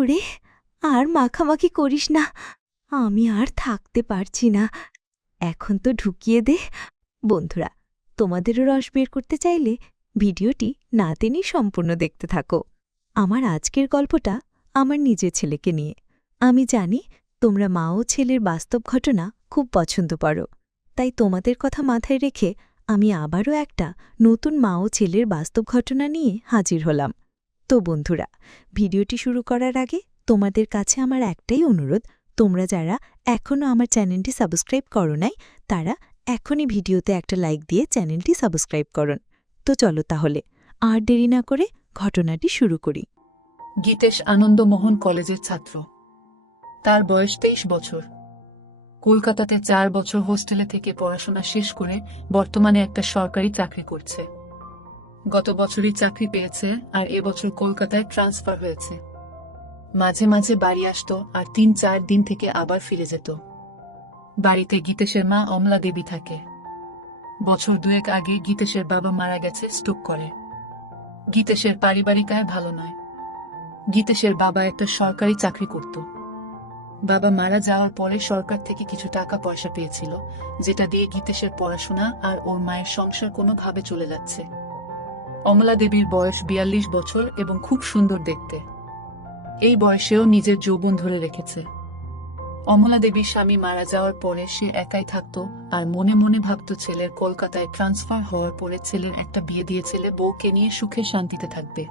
ওরে, আর মাখামাখি করিস না, আমি আর থাকতে পারছি না। এখন তো ঢুকিয়ে দে। বন্ধুরা, তোমাদেরও রস বের করতে চাইলে ভিডিওটি না টেনেই সম্পূর্ণ দেখতে থাকো। আমার আজকের গল্পটা আমার নিজের ছেলেকে নিয়ে। আমি জানি তোমরা মা ও ছেলের বাস্তব ঘটনা খুব পছন্দ করো, তাই তোমাদের কথা মাথায় রেখে আমি আবারও একটা নতুন মা ও ছেলের বাস্তব ঘটনা নিয়ে হাজির হলাম। তো বন্ধুরা, ভিডিওটি শুরু করার আগে তোমাদের কাছে আমার একটাই অনুরোধ, তোমরা যারা এখনও আমার চ্যানেলটি সাবস্ক্রাইব করো নাই তারা এখনই ভিডিওতে একটা লাইক দিয়ে চ্যানেলটি সাবস্ক্রাইব করুন। তো চলো তাহলে আর দেরি না করে ঘটনাটি শুরু করি। গীতেশ আনন্দমোহন কলেজের ছাত্র। তার বয়স 23 বছর। কলকাতাতে 4 বছর হোস্টেলে থেকে পড়াশোনা শেষ করে বর্তমানে একটা সরকারি চাকরি করছে। গত বছরই চাকরি পেয়েছে আর এবছর কলকাতায় ট্রান্সফার হয়েছে। মাঝে মাঝে বাড়ি আসতো আর 3-4 দিন থেকে আবার ফিরে যেত। বাড়িতে গীতেশের মা অমলা দেবী থাকে। বছর 2 আগে গীতেশের বাবা মারা গেছে স্ট্রোক করে। গীতেশের পারিবারিক আয় ভালো নয়। গীতেশের বাবা একটা সরকারি চাকরি করত। বাবা মারা যাওয়ার পরে সরকার থেকে কিছু টাকা পয়সা পেয়েছিল, যেটা দিয়ে গীতেশের পড়াশোনা আর ওর মায়ের সংসার কোনোভাবে চলে যাচ্ছে। অমলা দেবীর বয়স 42 বছর এবং খুব সুন্দর দেখতে। এই বয়সেও নিজের যৌবন ধরে রেখেছে। অমলা দেবীর স্বামী মারা যাওয়ার পরে সে একাই থাকত আর মনে মনে ভাবত ছেলের কলকাতায় ট্রান্সফার হওয়ার পরে ছেলের একটা বিয়ে দিয়ে ছেলে বউকে নিয়ে সুখে শান্তিতে থাকবে।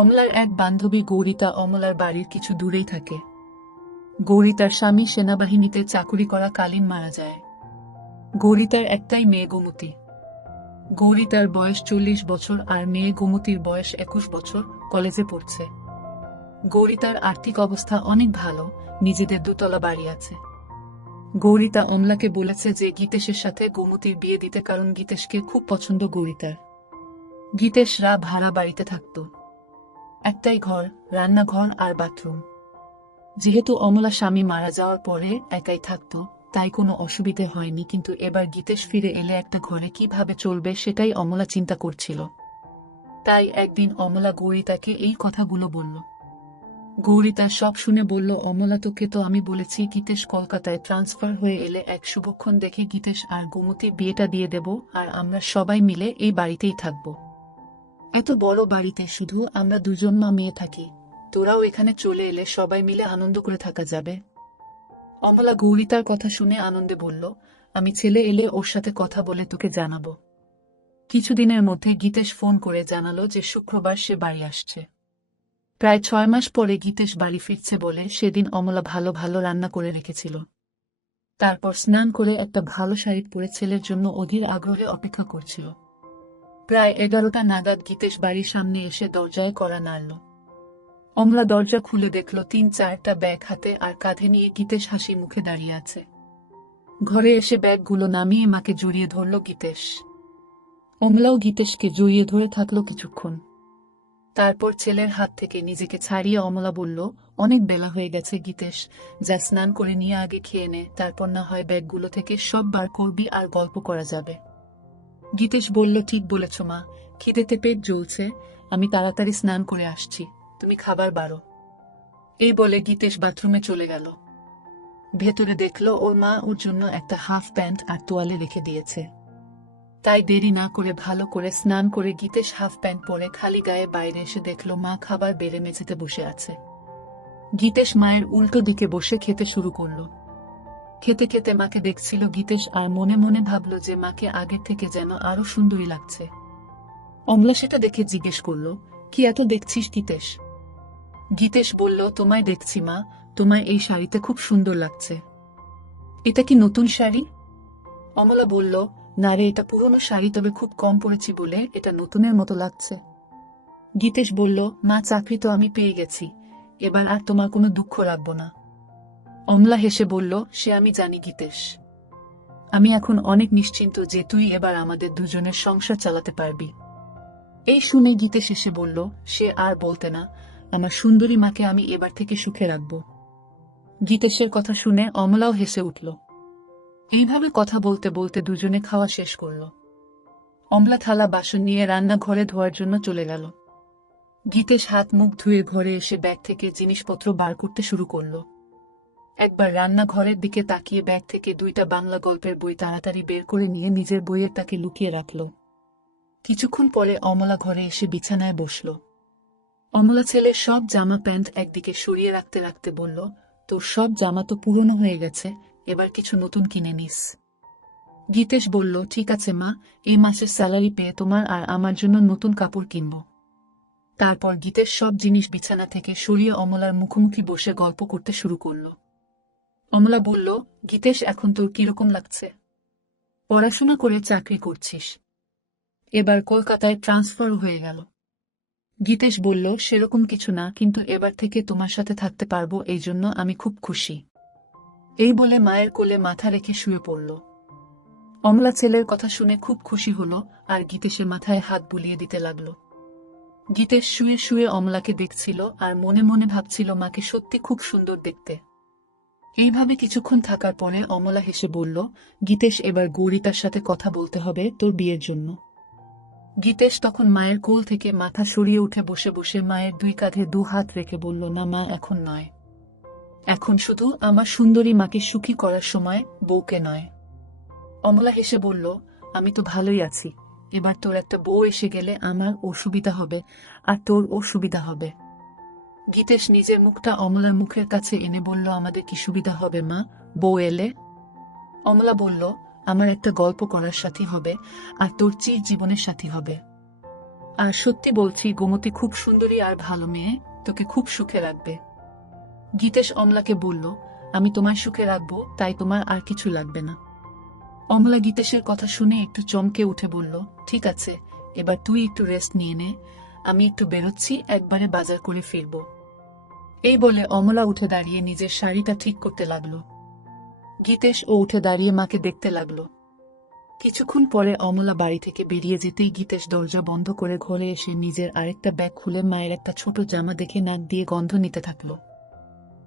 অমলার এক বান্ধবী গৌরিতা অমলার বাড়ির কিছু দূরেই থাকে। গৌরিতার স্বামী সেনাবাহিনীতে চাকুরি করা কালীন মারা যায়। গৌরিতার একটাই মেয়ে গোমতী। গৌরিতার বয়স 40 বছর আর মেয়ে গোমতীর বয়স 21 বছর, কলেজে পড়ছে। গৌরিতার আর্থিক অবস্থা অনেক ভালো, নিজেদের 2 তলা বাড়ি আছে। গৌরিতা অমলাকে বলেছে যে গীতেশের সাথে গোমতীর বিয়ে দিতে, কারণ গীতেশকে খুব পছন্দ গৌরিতার। গীতেশরা ভাড়া বাড়িতে থাকত। একটাই ঘর, রান্নাঘর আর বাথরুম। যেহেতু অমলা স্বামী মারা যাওয়ার পরে একাই থাকত, তাই কোনো অসুবিধে হয়নি, কিন্তু এবার গীতেশ ফিরে এলে একটা ঘরে কিভাবে চলবে সেটাই অমলা চিন্তা করছিল। তাই একদিন অমলা গৌরিতাকে এই কথাগুলো বলল। গৌরিতা সব শুনে বলল, অমলা, তোকে তো আমি বলেছি গীতেশ কলকাতায় ট্রান্সফার হয়ে এলে এক শুভক্ষণ দেখে গীতেশ আর গোমতী বিয়েটা দিয়ে দেব আর আমরা সবাই মিলে এই বাড়িতেই থাকব। এত বড় বাড়িতে শুধু আমরা 2জন মা মেয়ে থাকি, তোরাও এখানে চলে এলে সবাই মিলে আনন্দ করে থাকা যাবে। অমলা গৌরিতার কথা শুনে আনন্দে বলল, আমি ছেলে এলে ওর সাথে কথা বলে তোকে জানাবো। কিছুদিনের মধ্যে গীতেশ ফোন করে জানালো যে শুক্রবার সে বাড়ি আসছে। প্রায় 6 মাস পরে গীতেশ বাড়ি ফিরছে বলে সেদিন অমলা ভালো ভালো রান্না করে রেখেছিল। তারপর স্নান করে একটা ভালো শাড়ি পরে ছেলের জন্য অধীর আগ্রহে অপেক্ষা করছিল। প্রায় 11টা নাগাদ গীতেশ বাড়ির সামনে এসে দরজায় কড়া নাড়ল। অমলা দরজা খুলে দেখল 3-4টা ব্যাগ হাতে আর কাঁধে নিয়ে গীতেশ হাসি মুখে দাঁড়িয়ে আছে। ঘরে এসে ব্যাগগুলো নামিয়ে মাকে জড়িয়ে ধরল গীতেশ। অমলাও গীতেশকে জড়িয়ে ধরে থাকলো কিছুক্ষণ। তারপর ছেলের হাত থেকে নিজেকে ছাড়িয়ে অমলা বলল, অনেক বেলা হয়ে গেছে গীতেশ, যা স্নান করে নিয়ে আগে খেয়ে নে, তারপর না হয় ব্যাগগুলো থেকে সব বার করবি আর গল্প করা যাবে। গীতেশ বলল, ঠিক বলেছ মা, খিদেতে পেট জ্বলছে, আমি তাড়াতাড়ি স্নান করে আসছি, তুমি খাবার বাড়ো। এই বলে গীতেশ বাথরুমে চলে গেল। ভেতরে দেখলো ওর মা ওর জন্য একটা হাফ প্যান্ট আর তোয়ালে রেখে দিয়েছে। তাই দেরি না করে ভালো করে স্নান করে গীতেশ হাফ প্যান্ট পরে খালি গায়ে বাইরে এসে দেখলো মা খাবার বেড়ে মেঝেতে বসে আছে। গীতেশ মায়ের উল্টো দিকে বসে খেতে শুরু করলো। খেতে খেতে মাকে দেখছিল গীতেশ আর মনে মনে ভাবলো যে মাকে আগের থেকে যেন আরো সুন্দরী লাগছে। অমলা সেটা দেখে জিজ্ঞেস করলো, কি এত দেখছিস গীতেশ? গীতেশ বলল, তোমায় দেখছি মা, তোমায় এই শাড়িতে খুব সুন্দর লাগছে। এটা কি নতুন শাড়ি? অমলা বলল, না রে, এটা পুরনো শাড়ি, তবে খুব কম পরেছি বলে এটা নতুনের মতো লাগছে। গীতেশ বলল, মা, চাকরি তো আমি পেয়ে গেছি, এবার আর তোমার কোনো দুঃখ রাখবো না। অমলা হেসে বলল, সে আমি জানি গীতেশ, আমি এখন অনেক নিশ্চিন্ত যে তুই এবার আমাদের 2জনের সংসার চালাতে পারবি। এই শুনে গীতেশ এসে বলল, সে আর বলতে না, আমার সুন্দরী মাকে আমি এবার থেকে সুখে রাখব। গীতেশের কথা শুনে অমলাও হেসে উঠল। এইভাবে কথা বলতে বলতে 2জনে খাওয়া শেষ করল। অমলা থালা বাসন নিয়ে রান্নাঘরে ধোয়ার জন্য চলে গেল। গীতেশ হাত মুখ ধুয়ে ঘরে এসে ব্যাগ থেকে জিনিসপত্র বার করতে শুরু করলো। একবার রান্নাঘরের দিকে তাকিয়ে ব্যাগ থেকে 2টা বাংলা গল্পের বই তাড়াতাড়ি বের করে নিয়ে নিজের বইয়ের তাকে লুকিয়ে রাখল। কিছুক্ষণ পরে অমলা ঘরে এসে বিছানায় বসল। অমলা ছেলের সব জামা প্যান্ট একদিকে সরিয়ে রাখতে রাখতে বলল, তোর সব জামা তো পুরনো হয়ে গেছে, এবার কিছু নতুন কিনে নিস। গীতেশ বলল, ঠিক আছে মা, এই মাসের স্যালারি পেয়ে তোমার আর আমার জন্য নতুন কাপড় কিনব। তারপর গীতেশ সব জিনিস বিছানা থেকে সরিয়ে অমলার মুখোমুখি বসে গল্প করতে শুরু করল। অমলা বলল, গীতেশ, এখন তোর কিরকম লাগছে? পড়াশোনা করে চাকরি করছিস, এবার কলকাতায় ট্রান্সফার হয়ে গেল। গীতেশ বলল, সেরকম কিছু না, কিন্তু এবার থেকে তোমার সাথে থাকতে পারবো, এই জন্য আমি খুব খুশি। এই বলে মায়ের কোলে মাথা রেখে শুয়ে পড়ল। অমলা ছেলের কথা শুনে খুব খুশি হলো আর গীতেশের মাথায় হাত বুলিয়ে দিতে লাগলো। গীতেশ শুয়ে শুয়ে অমলাকে দেখছিল আর মনে মনে ভাবছিল মাকে সত্যি খুব সুন্দর দেখতে। এইভাবে কিছুক্ষণ থাকার পরে অমলা হেসে বলল, গীতেশ, এবার গৌরিতার সাথে কথা বলতে হবে তোর বিয়ের জন্য। গীতেশ তখন মায়ের কোল থেকে মাথা সরিয়ে উঠে বসে বসে মায়ের 2 কাঁধে 2 হাত রেখে বলল, না মা, এখন নয়, এখন শুধু আমার সুন্দরী মাকে সুখী করার সময়, বউকে নয়। অমলা হেসে বলল, আমি তো ভালোই আছি, এবার তোর একটা বউ এসে গেলে আমার অসুবিধা হবে আর তোর অসুবিধা হবে। গীতেশ নিজের মুখটা অমলার মুখের কাছে এনে বলল, আমাদের কি সুবিধা হবে মা, বউ এলে? অমলা বলল, আমার একটা গল্প করার সাথী হবে আর তোর চির জীবনের সাথী হবে। আর সত্যি বলছি, গোমতী খুব সুন্দরী আর ভালো মেয়ে, তোকে খুব সুখে রাখবে। গীতেশ অমলাকে বলল, আমি তোমার সুখে রাখবো, তাই তোমার আর কিছু লাগবে না। অমলা গীতেশের কথা শুনে একটু চমকে উঠে বলল, ঠিক আছে, এবার তুই একটু রেস্ট নিয়ে নে, আমি একটু বেরোচ্ছি, একবারে বাজার করে ফিরব। এই বলে অমলা উঠে দাঁড়িয়ে নিজের শাড়িটা ঠিক করতে লাগলো। গীতেশ ও উঠে দাঁড়িয়ে মাকে দেখতে লাগলো। কিছুক্ষণ পরে অমলা বাড়ি থেকে বেরিয়ে যেতেই গীতেশ দরজা বন্ধ করে ঘরে এসে নিজের আরেকটা ব্যাগ খুলে মায়ের একটা ছোট জামা দেখে নাক দিয়ে গন্ধ নিতে থাকলো।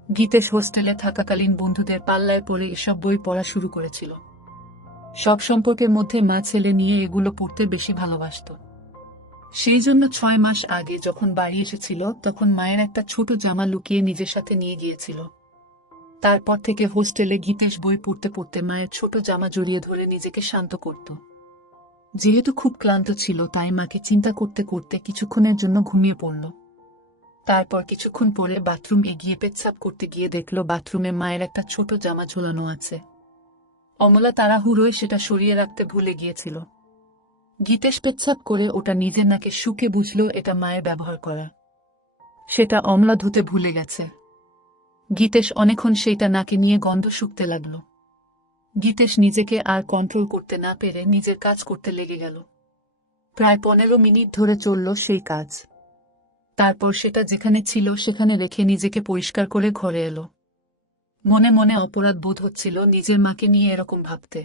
গীতেশ হোস্টেলে থাকাকালীন বন্ধুদের পাল্লায় পড়ে এসব বই পড়া শুরু করেছিল। সব সম্পর্কের মধ্যে মা ছেলে নিয়ে এগুলো পড়তে বেশি ভালোবাসত। সেই জন্য 6 মাস আগে যখন বাড়ি এসেছিল তখন মায়ের একটা ছোট জামা লুকিয়ে নিজের সাথে নিয়ে গিয়েছিল। তারপর থেকে হোস্টেলে গীতেশ বই পড়তে পড়তে মায়ের ছোট জামা জড়িয়ে ধরে নিজেকে শান্ত করত। যেহেতু খুব ক্লান্ত ছিল তাই মাকে চিন্তা করতে করতে কিছুক্ষণের জন্য ঘুমিয়ে পড়ল। তারপর কিছুক্ষণ পরে বাথরুম এগিয়ে পেচ্ছাপ করতে গিয়ে দেখল বাথরুমে মায়ের একটা ছোট জামা ঝোলানো আছে। অমলা তাড়াহুড়োয় সেটা সরিয়ে রাখতে ভুলে গিয়েছিল। গীতেশ পেচ্ছাপ করে ওটা নিজের নাকে শুকে বুঝল এটা মায়ের ব্যবহার করা। সেটা অমলা ধুতে ভুলে গেছে। গীতেশ অনেকক্ষণ সেইটা নাকে নিয়ে গন্ধ শুকতে লাগল। গীতেশ নিজেকে আর কন্ট্রোল করতে না পেরে নিজের কাজ করতে লেগে গেল। প্রায় 15 মিনিট ধরে চলল সেই কাজ। তারপর সেটা যেখানে ছিল সেখানে রেখে নিজেকে পরিষ্কার করে ঘরে এলো। মনে মনে অপরাধ বোধ হচ্ছিল নিজের মাকে নিয়ে এরকম ভাবতে,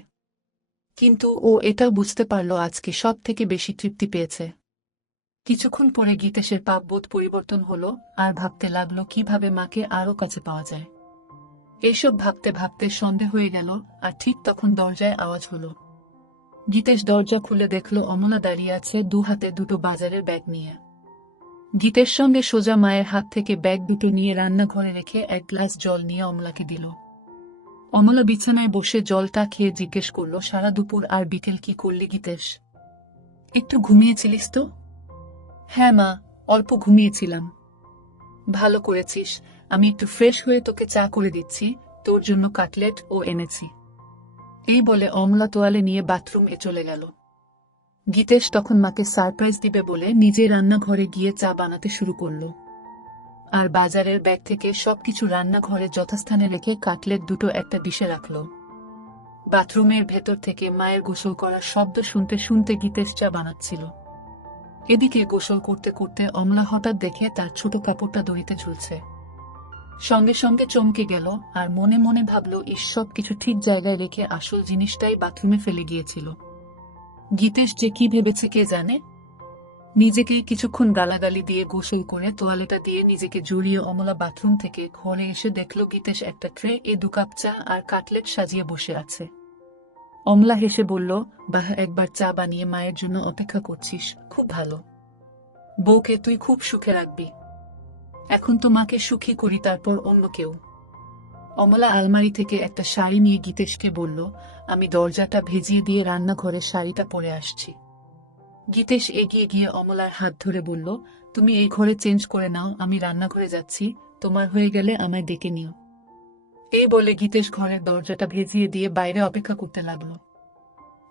কিন্তু ও এটাও বুঝতে পারল আজকে সব থেকে বেশি তৃপ্তি পেয়েছে। কিছুক্ষণ পরে গীতেশের পাপবোধ পরিবর্তন হলো আর ভাবতে লাগলো কিভাবে মাকে আরো কাছে পাওয়া যায়। এইসব ভাবতে ভাবতে সন্ধে হয়ে গেল আর ঠিক তখন দরজায় আওয়াজ হলো। গীতেশ দরজা খুলে দেখল অমলা দাঁড়িয়ে আছে 2 হাতে 2টো বাজারের ব্যাগ নিয়ে। গীতের সঙ্গে সোজা মায়ের হাত থেকে ব্যাগ দুটো নিয়ে রান্নাঘরে রেখে 1 গ্লাস জল নিয়ে অমলাকে দিল। অমলা বিছানায় বসে জলটা খেয়ে জিজ্ঞেস করলো, সারা দুপুর আর বিকেল কি করলি গীতেশ? একটু ঘুমিয়েছিলিস তো? হ্যাঁ মা, অল্প ঘুমিয়েছিলাম। ভালো করেছিস, আমি একটু ফ্রেশ হয়ে তোকে চা করে দিচ্ছি, তোর জন্য কাটলেট ও এনেছি। এই বলে অমলা তোয়ালে নিয়ে বাথরুমে চলে গেল। গীতেশ তখন মাকে সারপ্রাইজ দিবে বলে নিজে রান্নাঘরে গিয়ে চা বানাতে শুরু করলো। আর বাজারের ব্যাগ থেকে সবকিছু রান্নাঘরে যথাস্থানে রেখে কাটলেট দুটো একটা ডিশে রাখলো। বাথরুমের ভেতর থেকে মায়ের গোসল করার শব্দ শুনতে শুনতে গীতেশ চা বানাচ্ছিল। এদিকে গোসল করতে করতে অমলা হঠাৎ দেখে তার ছোট কাপড়টা দড়িতে ঝুলছে। সঙ্গে সঙ্গে চমকে গেল আর মনে মনে ভাবল সব কিছু ঠিক জায়গায় রেখে আসল জিনিসটাই বাথরুমে ফেলে গিয়েছিল। গীতেশ যে কি ভেবেছে কে জানে। নিজেকেই কিছুক্ষণ গালাগালি দিয়ে গোসল করে তোয়ালেটা দিয়ে নিজেকে জড়িয়ে অমলা বাথরুম থেকে ঘরে এসে দেখল গীতেশ একটা ট্রে 2 কাপ চা আর কাটলেট সাজিয়ে বসে আছে। অমলা হেসে বলল, বাহ, একবার চা বানিয়ে মায়ের জন্য অপেক্ষা করছিস, খুব ভালো। বউকে তুই খুব সুখে রাখবি। এখন তো মাকে সুখী করি, তারপর অন্য কেউ। অমলা আলমারি থেকে একটা শাড়ি নিয়ে গীতেশকে বলল, আমি দরজাটা ভেজিয়ে দিয়ে রান্নাঘরে শাড়িটা পরে আসছি। গীতেশ এগিয়ে গিয়ে অমলার হাত ধরে বলল, তুমি এই ঘরে চেঞ্জ করে নাও, আমি রান্নাঘরে যাচ্ছি, তোমার হয়ে গেলে আমায় ডেকে নিও। এই বলে গীতেশ ঘরের দরজাটা ভেজিয়ে দিয়ে বাইরে অপেক্ষা করতে লাগলো।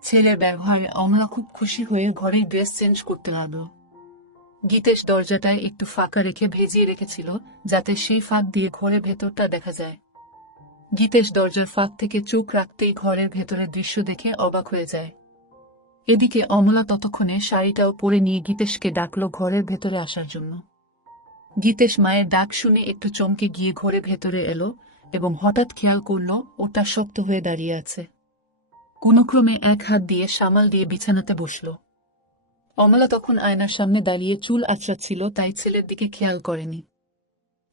ছেলের ব্যবহারে অমলা খুব খুশি হয়ে ঘরেই ড্রেস চেঞ্জ করতে লাগলো। গীতেশ দরজাটায় একটু ফাঁকা রেখে ভেজিয়ে রেখেছিল, যাতে সেই ফাঁক দিয়ে ঘরের ভেতরটা দেখা যায়। গীতেশ দরজার ফাঁক থেকে চোখ রাখতেই ঘরের ভেতরের দৃশ্য দেখে অবাক হয়ে যায়। এদিকে অমলা ততক্ষণে শাড়িটাও পরে নিয়ে গীতেশকে ডাকলো ঘরের ভেতরে আসার জন্য। গীতেশ মায়ের ডাক শুনে একটু চমকে গিয়ে ঘরের ভেতরে এলো এবং হঠাৎ খেয়াল করল ওটা শক্ত হয়ে দাঁড়িয়ে আছে। কোনোক্রমে এক হাত দিয়ে সামাল দিয়ে বিছানাতে বসল। অমলা তখন আয়নার সামনে দাঁড়িয়ে চুল আঁচড়াচ্ছিল, তাই ছেলের দিকে খেয়াল করেনি।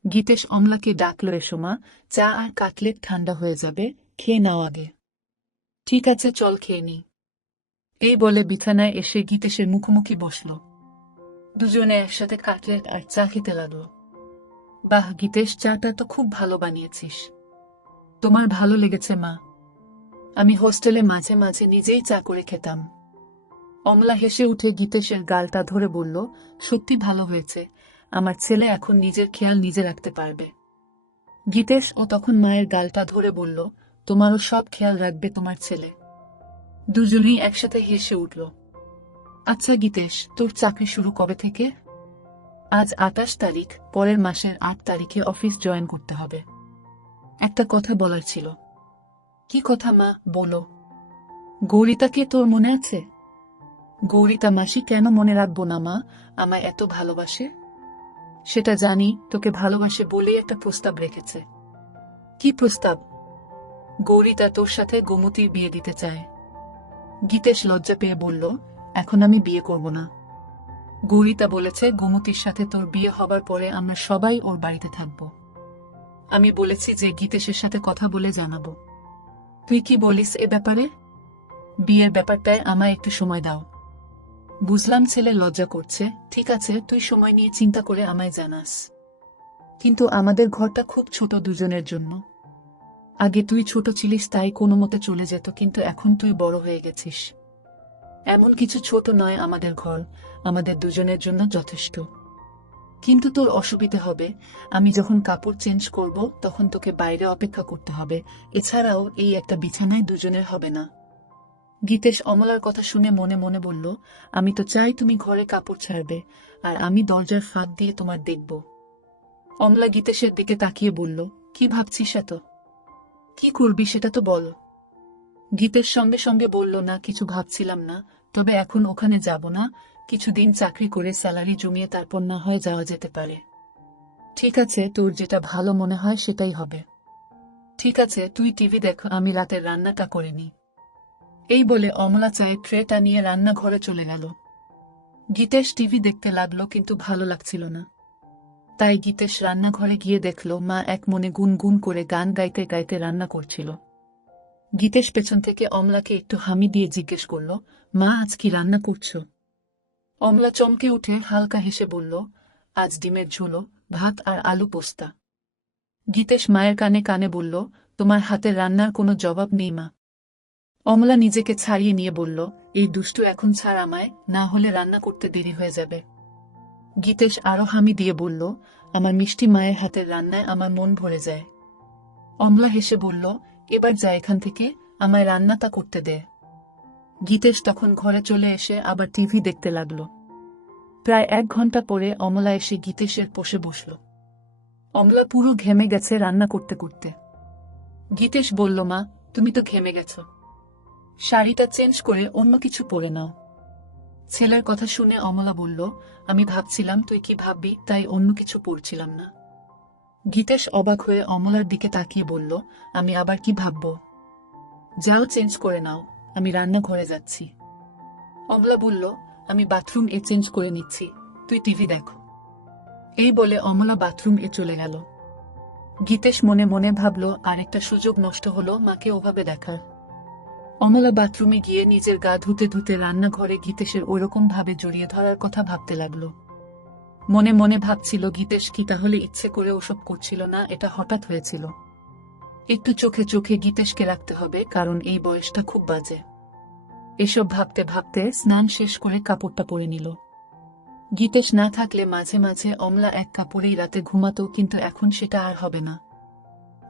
গীতেশ অমলাকে ডাকল, এসো মা, চা আর কাটলেট ঠান্ডা হয়ে যাবে, খেয়ে নাও আগে। ঠিক আছে, চল খেয়ে নি। এই বলে বিছানায় এসে গীতেশের মুখোমুখি বসল। দুজনে একসাথে কাটলেট আর চা খেতে লাগলো। বাহ গীতেশ, চাটা তো খুব ভালো বানিয়েছিস। তোমার ভালো লেগেছে মা? আমি হোস্টেলে মাঝে মাঝে নিজেই চা করে খেতাম। অমলা হেসে উঠে গীতেশের গালটা ধরে বলল, সত্যি ভালো হয়েছে, আমার ছেলে এখন নিজের খেয়াল নিজে রাখতে পারবে। গীতেশ ও তখন মায়ের গালটা ধরে বলল, তোমারও সব খেয়াল রাখবে তোমার ছেলে। দুজনেই একসাথে হেসে উঠল। আচ্ছা গীতেশ, তোর চাকরি শুরু কবে থেকে? আজ 28 তারিখ, পরের মাসের 8 তারিখে অফিস জয়েন করতে হবে। একটা কথা বলার ছিল। কি কথা মা, বলো। গৌরিতাকে তোর মনে আছে? গৌরিতা মাসি কেন মনে রাখবো না মা, আমায় এত ভালোবাসে। সেটা জানি, তোকে ভালোবাসে বলেই একটা প্রস্তাব রেখেছে। কি প্রস্তাব? গৌরিতা তোর সাথে গোমতীর বিয়ে দিতে চায়। গীতেশ লজ্জা পেয়ে বলল, এখন আমি বিয়ে করব না। গৌরিতা বলেছে গোমতীর সাথে তোর বিয়ে হবার পরে আমরা সবাই ওর বাড়িতে থাকব। আমি বলেছি যে গীতেশের সাথে কথা বলে জানাবো। তুই কি বলিস এ ব্যাপারে? বিয়ের ব্যাপারটায় আমায় একটু সময় দাও। বুঝলাম ছেলে লজ্জা করছে, ঠিক আছে, তুই সময় নিয়ে চিন্তা করে আমায় জানাস। কিন্তু আমাদের ঘরটা খুব ছোট দুজনের জন্য। আগে তুই ছোট ছিলিস তাই কোনো মতে চলে যেত, কিন্তু এখন তুই বড় হয়ে গেছিস। এমন কিছু ছোট নয় আমাদের ঘর, আমাদের দুজনের জন্য যথেষ্ট। কিন্তু তোর অসুবিধে হবে, আমি যখন কাপড় চেঞ্জ করব তখন তোকে বাইরে অপেক্ষা করতে হবে, এছাড়াও এই একটা বিছানায় দুজনের হবে না। গীতেশ অমলার কথা শুনে মনে মনে বলল, আমি তো চাই তুমি ঘরে কাপড় ছাড়বে, আর আমি দরজার ফাঁক দিয়ে তোমার দেখব। অমলা গীতেশের দিকে তাকিয়ে বলল, কি ভাবছিস এত? কি করবি সেটা তো বল। গীতের সঙ্গে সঙ্গে বলল, না কিছু ভাবছিলাম না, তবে এখন ওখানে যাব না, কিছুদিন চাকরি করে স্যালারি জমিয়ে তারপর না হয় যাওয়া যেতে পারে। ঠিক আছে, তোর যেটা ভালো মনে হয় সেটাই হবে। ঠিক আছে, তুই টিভি দেখ, আমি রাতের রান্নাটা করে নিই। এই বলে অমলা চায়ের ট্রেটা নিয়ে রান্নাঘরে চলে গেল। গীতেশ টিভি দেখতে লাগলো, কিন্তু ভালো লাগছিল না। তাই গীতেশ রান্নাঘরে গিয়ে দেখল মা এক মনে গুনগুন করে গান গাইতে গাইতে রান্না করছিল। গীতেশ পেছন থেকে অমলাকে একটু হামি দিয়ে জিজ্ঞেস করল, মা আজ কি রান্না করছো? অমলা চমকে উঠে হালকা হেসে বলল, আজ ডিমের ঝোল, ভাত আর আলু পোস্তা। গীতেশ মায়ের কানে কানে বলল, তোমার হাতের রান্নার কোনো জবাব নেই মা। অমলা নিজেকে ছাড়িয়ে নিয়ে বলল, এই দুষ্টু এখন ছাড় আমায়, না হলে রান্না করতে দেরি হয়ে যাবে। গীতেশ আরো হামি দিয়ে বলল, আমার মিষ্টি মায়ের হাতের রান্নায় আমার মন ভরে যায়। অমলা হেসে বলল, এবার যা এখান থেকে, আমায় রান্নাটা করতে দে। গীতেশ তখন ঘরে চলে এসে আবার টিভি দেখতে লাগল। প্রায় 1 ঘন্টা পরে অমলা এসে গীতেশের পাশে বসল। অমলা পুরো ঘেমে গেছে রান্না করতে করতে। গীতেশ বলল, মা তুমি তো ঘেমে গেছ, শাড়িটা চেঞ্জ করে অন্য কিছু পরে নাও। ছেলের কথা শুনে অমলা বলল, আমি ভাবছিলাম তুই কি ভাববি, তাই অন্য কিছু পরছিলাম না। গীতেশ অবাক হয়ে অমলার দিকে তাকিয়ে বলল, আমি আবার কি ভাবব? যাও চেঞ্জ করে নাও, আমি রান্নাঘরে যাচ্ছি। অমলা বলল, আমি বাথরুম এ চেঞ্জ করে নিচ্ছি, তুই টিভি দেখো। এই বলে অমলা বাথরুম এ চলে গেল। গীতেশ মনে মনে ভাবল, আরেকটা সুযোগ নষ্ট হলো মাকে ওভাবে দেখার। অমলা বাথরুমে গিয়ে নিজের গা ধুতে ধুতে রান্নাঘরে গীতেশের ওরকম ভাবে জড়িয়ে ধরার কথা ভাবতে লাগলো। মনে মনে ভাবছিল গীতেশ কি তাহলে ইচ্ছে করে ওসব করছিল না, এটা হঠাৎ হয়েছিল। একটু চোখে চোখে গীতেশকে রাখতে হবে, কারণ এই বয়সটা খুব বাজে। এসব ভাবতে ভাবতে স্নান শেষ করে কাপড়টা পরে নিল। গীতেশ না থাকলে মাঝে মাঝে অমলা এক কাপড়েই রাতে ঘুমাতো, কিন্তু এখন সেটা আর হবে না।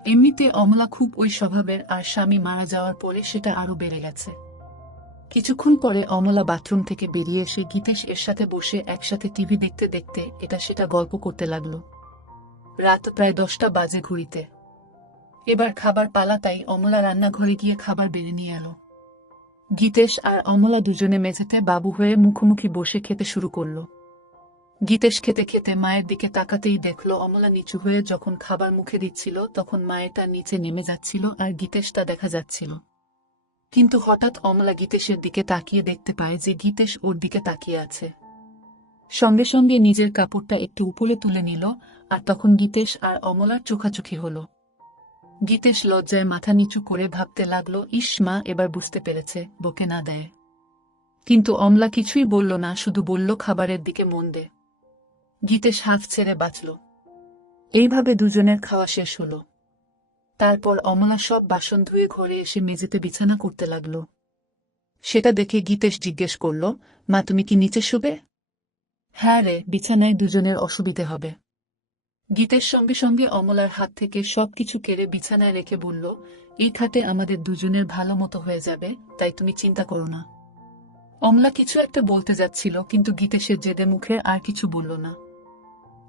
এমনিতে অমলা খুব ওই স্বভাবের, আর স্বামী মারা যাওয়ার পরে সেটা আরো বেড়ে গেছে। কিছুক্ষণ পরে অমলা বাথরুম থেকে বেরিয়ে এসে গীতেশ এর সাথে বসে একসাথে টিভি দেখতে দেখতে এটা সেটা গল্প করতে লাগলো। রাত প্রায় 10টা বাজে ঘুরিতে। এবার খাবার পালা, তাই অমলা রান্নাঘরে গিয়ে খাবার বেড়ে নিয়ে এলো। গীতেশ আর অমলা দুজনে মেঝেতে বাবু হয়ে মুখোমুখি বসে খেতে শুরু করলো। গীতেশ খেতে খেতে মায়ের দিকে তাকাতেই দেখলো অমলা নিচু হয়ে যখন খাবার মুখে দিচ্ছিল তখন মায়েরটা নিচে নেমে যাচ্ছিল আর গীতেশ তা দেখা যাচ্ছিল। কিন্তু হঠাৎ অমলা গীতেশের দিকে তাকিয়ে দেখতে পায় যে গীতেশ ওর দিকে তাকিয়ে আছে। সঙ্গে সঙ্গে নিজের কাপড়টা একটু উপরে তুলে নিল, আর তখন গীতেশ আর অমলার চোখাচোখি হলো। গীতেশ লজ্জায় মাথা নিচু করে ভাবতে লাগলো, ইস মা এবার বুঝতে পেরেছে, বকে না দেয়। কিন্তু অমলা কিছুই বলল না, শুধু বলল খাবারের দিকে মন দে। গীতেশ হাঁফ ছেড়ে বাঁচল। এইভাবে দুজনের খাওয়া শেষ হলো। তারপর অমলা সব বাসন ধুয়ে ঘরে এসে মেঝেতে বিছানা করতে লাগলো। সেটা দেখে গীতেশ জিজ্ঞেস করল, মা তুমি কি নিচে শুবে? হ্যাঁ রে, বিছানায় দুজনের অসুবিধে হবে। গীতেশ সঙ্গে সঙ্গে অমলার হাত থেকে সবকিছু কেড়ে বিছানায় রেখে বলল, এই খাটে আমাদের দুজনের ভালো মতো হয়ে যাবে, তাই তুমি চিন্তা করো না। অমলা কিছু একটা বলতে যাচ্ছিল, কিন্তু গীতেশের জেদে মুখে আর কিছু বলল না।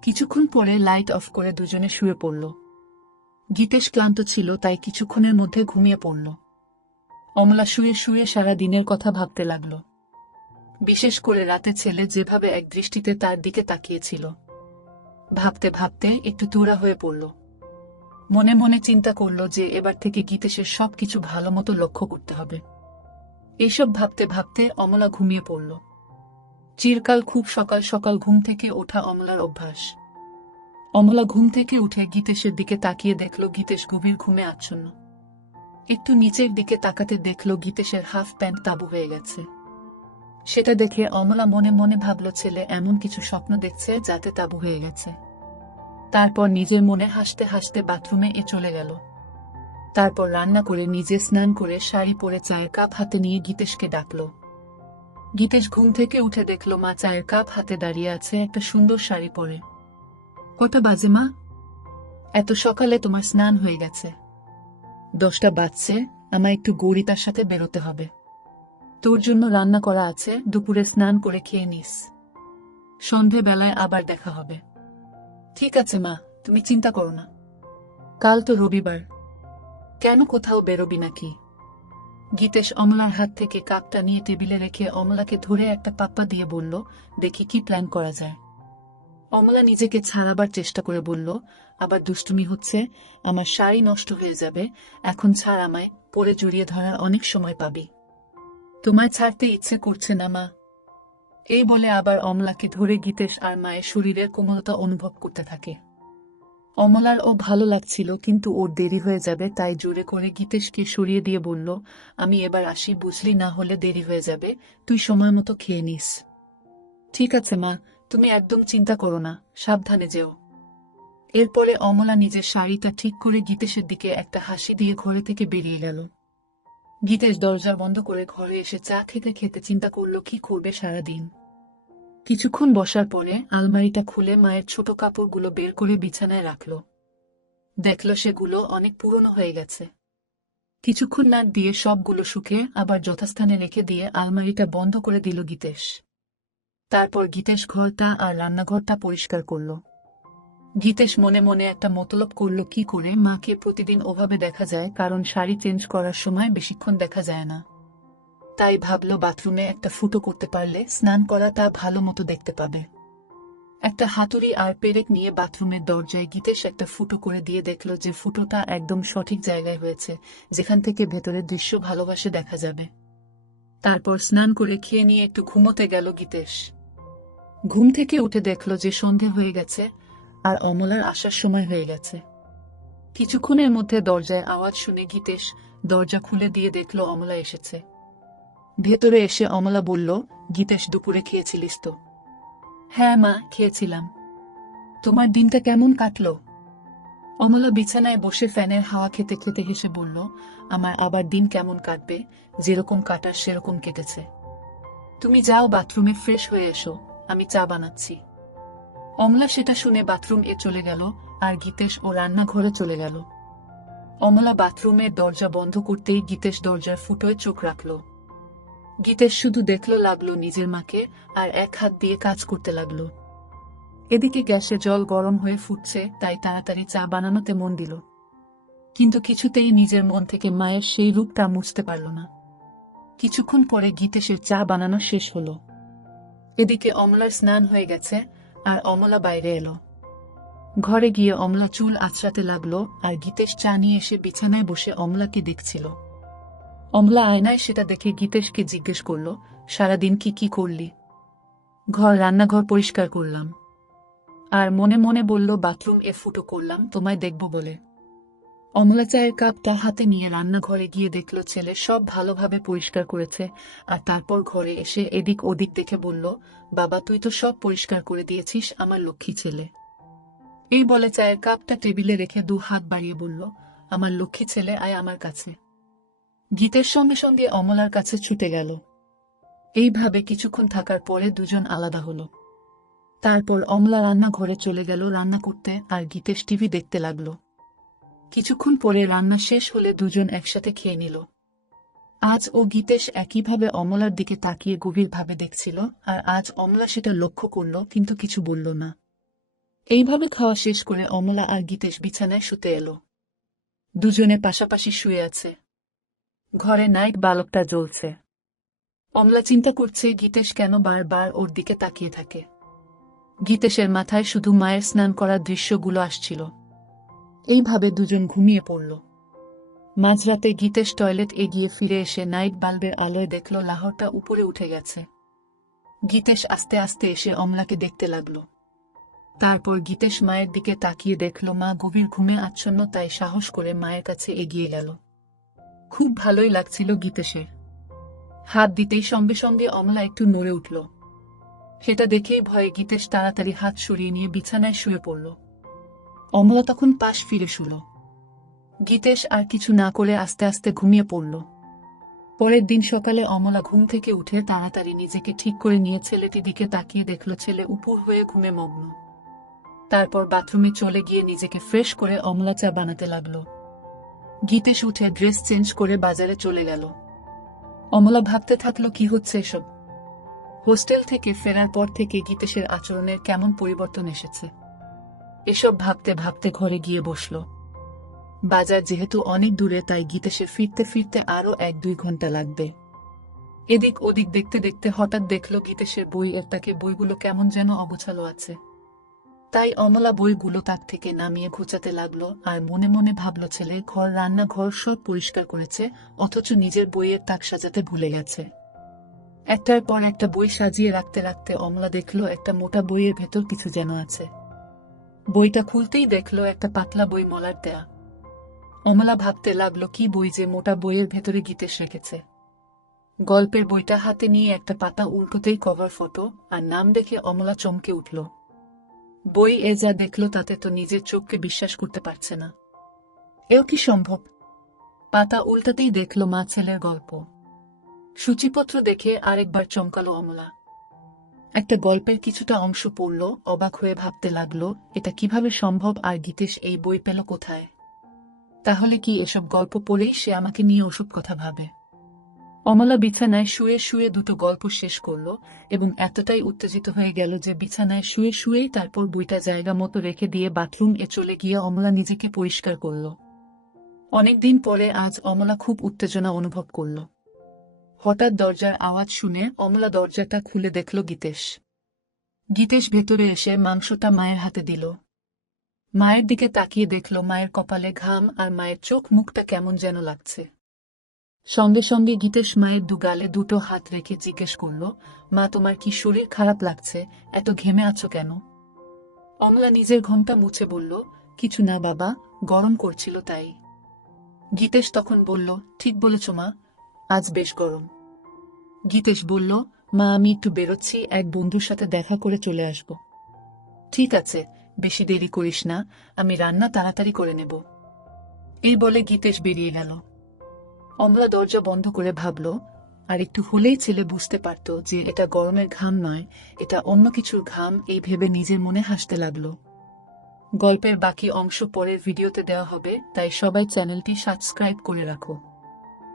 কিছুক্ষণ পরে লাইট অফ করে দুজনে শুয়ে পড়ল। গীতেশ ক্লান্ত ছিল, তাই কিছুক্ষণের মধ্যে ঘুমিয়ে পড়ল। অমলা শুয়ে শুয়ে সারা দিনের কথা ভাবতে লাগল। বিশেষ করে রাতে ছেলে যেভাবে এক দৃষ্টিতে তার দিকে তাকিয়েছিল। ভাবতে ভাবতে একটু তুড়া হয়ে পড়ল। মনে মনে চিন্তা করল যে এবার থেকে গীতেশের সবকিছু ভালো মতো লক্ষ্য করতে হবে। এইসব ভাবতে ভাবতে অমলা ঘুমিয়ে পড়ল। চিরকাল খুব সকাল সকাল ঘুম থেকে ওঠা অমলার অভ্যাস। অমলা ঘুম থেকে উঠে গীতেশের দিকে তাকিয়ে দেখল গীতেশ গভীর ঘুমে আচ্ছন্ন। একটু নিচের দিকে তাকাতে দেখল গীতেশের হাফ প্যান্ট তাবু হয়ে গেছে। সেটা দেখে অমলা মনে মনে ভাবল ছেলে এমন কিছু স্বপ্ন দেখছে যাতে তাবু হয়ে গেছে। তারপর নিজের মনে হাসতে হাসতে বাথরুমে চলে গেল। তারপর রান্না করে নিজে স্নান করে শাড়ি পরে চায়ের কাপ হাতে নিয়ে গীতেশকে ডাকল। গীতেশ ঘুম থেকে উঠে দেখল মা চায়ের কাপ হাতে দাঁড়িয়ে আছে একটা সুন্দর শাড়ি পরে। কটা বাজে মা? এত সকালে তোমার স্নান হয়ে গেছে? 10টা বাজছে, আমায় একটু গৌরিতার সাথে বেরোতে হবে। তোর জন্য রান্না করা আছে, দুপুরে স্নান করে খেয়ে নিস। সন্ধেবেলায় আবার দেখা হবে। ঠিক আছে মা, তুমি চিন্তা করো না। কাল তো রবিবার, কেন কোথাও বেরোবি নাকি? গীতেশ অমলার হাত থেকে কাপটা নিয়ে টেবিলে রেখে অমলাকে ধরে একটা পাপ্পা দিয়ে বলল, দেখি কি প্ল্যান করা যায়। অমলা নিজেকে ছাড়াবার চেষ্টা করে বলল, আবার দুষ্টুমি হচ্ছে, আমার শাড়ি নষ্ট হয়ে যাবে, এখন ছাড় আমায়, পরে জড়িয়ে ধরার অনেক সময় পাবি। তোমায় ছাড়তে ইচ্ছে করছে না মা। এই বলে আবার অমলাকে ধরে গীতেশ আর মায়ের শরীরের কোমলতা অনুভব করতে থাকে। অমলার ও ভালো লাগছিল, কিন্তু ওর দেরি হয়ে যাবে, তাই জোরে করে গীতেশকে সরিয়ে দিয়ে বলল, আমি এবার আসি, বুঝলি, না হলে দেরি হয়ে যাবে, তুই সময় মতো খেয়ে নিস। ঠিক আছে মা, তুমি একদম চিন্তা করো না, সাবধানে যেও। এরপরে অমলা নিজের শাড়িটা ঠিক করে গীতেশের দিকে একটা হাসি দিয়ে ঘরে থেকে বেরিয়ে গেল। গীতেশ দরজা বন্ধ করে ঘরে এসে চা খেতে খেতে চিন্তা করল কি করবে সারাদিন। কিছুক্ষণ বসার পরে আলমারিটা খুলে মায়ের ছোট কাপড়গুলো বের করে বিছানায় রাখল। দেখল সেগুলো অনেক পুরনো হয়ে গেছে। কিছুক্ষণ নাক দিয়ে সবগুলো শুকে আবার যথাস্থানে রেখে দিয়ে আলমারিটা বন্ধ করে দিল গীতেশ। তারপর গীতেশ ঘরটা আর রান্নাঘরটা পরিষ্কার করল। গীতেশ মনে মনে একটা মতলব করল কি করে মাকে প্রতিদিন ওভাবে দেখা যায়, কারণ শাড়ি চেঞ্জ করার সময় বেশিক্ষণ দেখা যায় না। তাই ভাবল বাথরুমে একটা ফুটো করতে পারলে স্নান করাটা ভালো মতো দেখতে পাবে। একটা হাতুড়ি আর পেরেক নিয়ে বাথরুমের দরজায় গীতেশ একটা ফুটো করে দিয়ে দেখল যে ফুটোটা একদম সঠিক জায়গায় হয়েছে, যেখান থেকে ভেতরের দৃশ্য ভালোবাসে দেখা যাবে। তারপর স্নান করে খেয়ে নিয়ে একটু ঘুমোতে গেল গীতেশ। ঘুম থেকে উঠে দেখল যে সন্ধে হয়ে গেছে আর অমলার আসার সময় হয়ে গেছে। কিছুক্ষণের মধ্যে দরজায় আওয়াজ শুনে গীতেশ দরজা খুলে দিয়ে দেখল অমলা এসেছে। ভেতরে এসে অমলা বলল, গীতেশ দুপুরে খেয়েছিলিস তো? হ্যাঁ মা, খেয়েছিলাম। তোমার দিনটা কেমন কাটলো? অমলা বিছানায় বসে ফ্যানের হাওয়া খেতে খেতে হেসে বলল, আমার আবার দিন কেমন কাটবে, যেরকম কাটার সেরকম কেটেছে। তুমি যাও বাথরুমে ফ্রেশ হয়ে এসো, আমি চা বানাচ্ছি। অমলা সেটা শুনে বাথরুম এ চলে গেল, আর গীতেশ ও রান্নাঘরে চলে গেল। অমলা বাথরুমের দরজা বন্ধ করতেই গীতেশ দরজার ফুটোয় চোখ রাখল। গীতেশ শুধু দেখলো লাগলো নিজের মাকে, আর এক হাত দিয়ে কাজ করতে লাগলো। এদিকে গ্যাসে জল গরম হয়ে ফুটছে, তাই তাড়াতাড়ি চা বানানোতে মন দিল। কিন্তু কিছুতেই নিজের মন থেকে মায়ের সেই রূপটা মুছতে পারল না। কিছুক্ষণ পরে গীতেশের চা বানানো শেষ হলো। এদিকে অমলার স্নান হয়ে গেছে, আর অমলা বাইরে এলো। ঘরে গিয়ে অমলা চুল আঁচড়াতে লাগলো, আর গীতেশ চা নিয়ে এসে বিছানায় বসে অমলাকে দেখছিল। অমলা আয়নায় সেটা দেখে গীতেশকে জিজ্ঞেস করল, সারাদিন কি কি করলি? রান্নাঘর পরিষ্কার করলাম। আর মনে মনে বলল, বাথরুম এ ফুটো করলাম তোমায় দেখব বলে। অমলা চায়ের কাপটা হাতে নিয়ে রান্নাঘরে গিয়ে দেখল ছেলে সব ভালোভাবে পরিষ্কার করেছে, আর তারপর ঘরে এসে এদিক ওদিক দেখে বলল, বাবা তুই তো সব পরিষ্কার করে দিয়েছিস, আমার লক্ষ্মী ছেলে। এই বলে চায়ের কাপটা টেবিলে রেখে 2 হাত বাড়িয়ে বলল, আমার লক্ষ্মী ছেলে আয় আমার কাছে। গীতের সঙ্গে সঙ্গে অমলার কাছে ছুটে গেল। এইভাবে কিছুক্ষণ থাকার পরে দুজন আলাদা হলো। তারপর অমলা রান্নাঘরে চলে গেল রান্না করতে, আর গীতেশ টিভি দেখতে লাগলো। কিছুক্ষণ পরে রান্না শেষ হলে দুজন একসাথে খেয়ে নিল। আজ ও গীতেশ একইভাবে অমলার দিকে তাকিয়ে গভীরভাবে দেখছিল, আর আজ অমলা সেটা লক্ষ্য করল কিন্তু কিছু বলল না। এইভাবে খাওয়া শেষ করে অমলা আর গীতেশ বিছানায় শুতে এলো। দুজনে পাশাপাশি শুয়ে আছে। ঘরে নাইট বাল্বটা জ্বলছে। অমলা চিন্তা করছে গীতেশ কেন বারবার ওর দিকে তাকিয়ে থাকে। গীতেশের মাথায় শুধু মায়ের স্নান করার দৃশ্যগুলো আসছিল। এইভাবে দুজন ঘুমিয়ে পড়ল। মাঝরাতে গীতেশ টয়লেট এগিয়ে ফিরে এসে নাইট বাল্বের আলোয় দেখল লাহরটা উপরে উঠে গেছে। গীতেশ আস্তে আস্তে এসে অমলাকে দেখতে লাগলো। তারপর গীতেশ মায়ের দিকে তাকিয়ে দেখল মা গভীর ঘুমে আচ্ছন্ন, তাই সাহস করে মায়ের কাছে এগিয়ে গেল। খুব ভালোই লাগছিল গীতেশের। হাত দিতেই সঙ্গে সঙ্গে অমলা একটু নড়ে উঠল। সেটা দেখেই ভয়ে গীতেশ তাড়াতাড়ি হাত সরিয়ে নিয়ে বিছানায় শুয়ে পড়ল। অমলা তখন পাশ ফিরে শুল। গীতেশ আর কিছু না করে আস্তে আস্তে ঘুমিয়ে পড়ল। পরের দিন সকালে অমলা ঘুম থেকে উঠে তাড়াতাড়ি নিজেকে ঠিক করে নিয়ে ছেলেটির দিকে তাকিয়ে দেখল ছেলে উপুর হয়ে ঘুমে মগ্ন। তারপর বাথরুমে চলে গিয়ে নিজেকে ফ্রেশ করে অমলা চা বানাতে লাগলো। গীতেশ উঠে ড্রেস চেঞ্জ করে বাজারে চলে গেল। অমলা ভাবতে থাকলো কি হচ্ছে এসব। হোস্টেল থেকে ফেরার পর থেকে গীতেশের আচরণের কেমন পরিবর্তন এসেছে। এসব ভাবতে ভাবতে ঘরে গিয়ে বসল। বাজার যেহেতু অনেক দূরে, তাই গীতেশের ফিরতে ফিরতে আরো 1-2 ঘন্টা লাগবে। এদিক ওদিক দেখতে দেখতে হঠাৎ দেখল গীতেশের বইয়ের তাকে বইগুলো কেমন যেন অগোছালো আছে। তাই অমলা বইগুলো তাক থেকে নামিয়ে ঘুচাতে লাগলো, আর মনে মনে ভাবল ছেলে রান্নাঘর সব পরিষ্কার করেছে, অথচ নিজের বইয়ের তাক সাজাতে ভুলে গেছে। একটার পর একটা বই সাজিয়ে রাখতে রাখতে অমলা দেখল একটা মোটা বইয়ের ভেতর কিছু যেন আছে। বইটা খুলতেই দেখল একটা পাতলা বই মলার দেয়া। অমলা ভাবতে লাগলো কি বই যে মোটা বইয়ের ভেতরে গীতেশ রেখেছে। গল্পের বইটা হাতে নিয়ে একটা পাতা উল্টোতেই কভার ফটো আর নাম দেখে অমলা চমকে উঠল। বই এ যা দেখলো তাতে তো নিজের চোখকে বিশ্বাস করতে পারছে না। এও কি সম্ভব? পাতা উল্টাতেই দেখলো মা ছেলের গল্প। সূচিপত্র দেখে আরেকবার চমকালো অমলা। একটা গল্পের কিছুটা অংশ পড়ল, অবাক হয়ে ভাবতে লাগলো এটা কিভাবে সম্ভব, আর গীতেশ এই বই পেল কোথায়? তাহলে কি এসব গল্প পড়েই সে আমাকে নিয়ে ওসব কথা ভাবে? অমলা বিছানায় শুয়ে শুয়ে 2টো গল্প শেষ করল, এবং এতটাই উত্তেজিত হয়ে গেল যে বিছানায় শুয়ে শুয়েই তারপর বইটা জায়গা মতো রেখে দিয়ে বাথরুম এ চলে গিয়ে অমলা নিজেকে পরিষ্কার করল। অনেকদিন পরে আজ অমলা খুব উত্তেজনা অনুভব করল। হঠাৎ দরজার আওয়াজ শুনে অমলা দরজাটা খুলে দেখল গীতেশ। গীতেশ ভেতরে এসে মাংসটা মায়ের হাতে দিল। মায়ের দিকে তাকিয়ে দেখল মায়ের কপালে ঘাম, আর মায়ের চোখ মুখটা কেমন যেন লাগছে। সঙ্গে সঙ্গে গীতেশ মায়ের 2 গালে 2টো হাত রেখে জিজ্ঞেস করল, মা তোমার কি শরীর খারাপ লাগছে, এত ঘেমে আছো কেন? অমলা নিজের ঘোমটা মুছে বলল, কিছু না বাবা, গরম করছিল তাই। গীতেশ তখন বলল, ঠিক বলেছ মা, আজ বেশ গরম। গীতেশ বলল, মা আমি একটু বেরোচ্ছি, এক বন্ধুর সাথে দেখা করে চলে আসব। ঠিক আছে, বেশি দেরি করিস না, আমি রান্না তাড়াতাড়ি করে নেব। এই বলে গীতেশ বেরিয়ে গেল। অমলা দরজা বন্ধ করে ভাবল, আর একটু হলেই ছেলে বুঝতে পারত যে এটা গরমের ঘাম নয়, এটা অন্য কিছুর ঘাম। এই ভেবে নিজের মনে হাসতে লাগলো। গল্পের বাকি অংশ পরের ভিডিওতে দেওয়া হবে, তাই সবাই চ্যানেলটি সাবস্ক্রাইব করে রাখো।